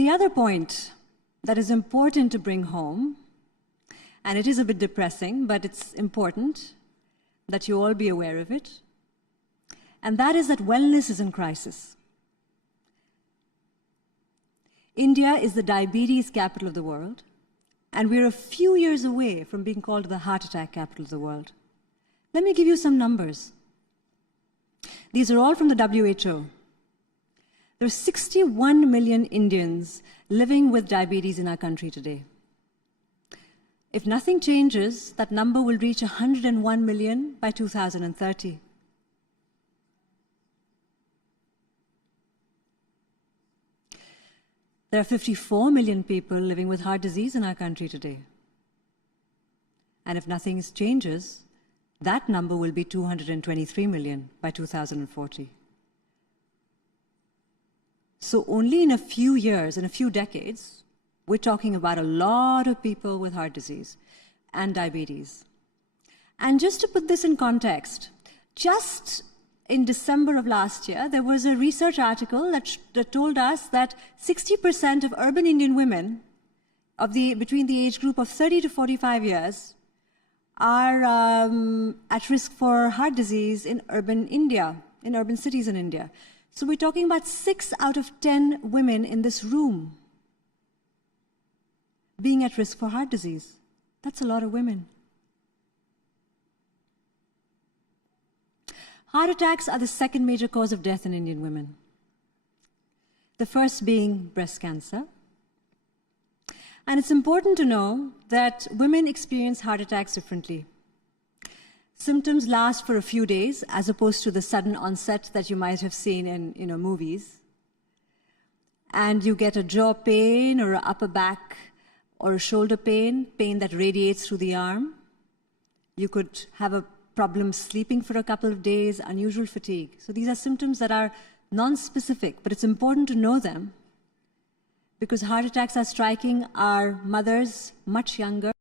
The other point that is important to bring home, and it is a bit depressing, but it's important that you all be aware of it, and that is that wellness is in crisis. India is the diabetes capital of the world, and we're a few years away from being called the heart attack capital of the world. Let me give you some numbers. These are all from the WHO. There are 61 million Indians living with diabetes in our country today. If nothing changes, that number will reach 101 million by 2030. There are 54 million people living with heart disease in our country today. And if nothing changes, that number will be 223 million by 2040. So only in a few years, in a few decades, we're talking about a lot of people with heart disease and diabetes. And just to put this in context, just in December of last year, there was a research article that told us that 60% of urban Indian women between the age group of 30 to 45 years are at risk for heart disease in urban India, in urban cities in India. So we're talking about 6 out of 10 women in this room being at risk for heart disease. That's a lot of women. Heart attacks are the second major cause of death in Indian women. The first being breast cancer. And it's important to know that women experience heart attacks differently. Symptoms last for a few days, as opposed to the sudden onset that you might have seen in movies. And you get a jaw pain or an upper back or a shoulder pain that radiates through the arm. You could have a problem sleeping for a couple of days, unusual fatigue. So these are symptoms that are non-specific, but it's important to know them because heart attacks are striking our mothers much younger.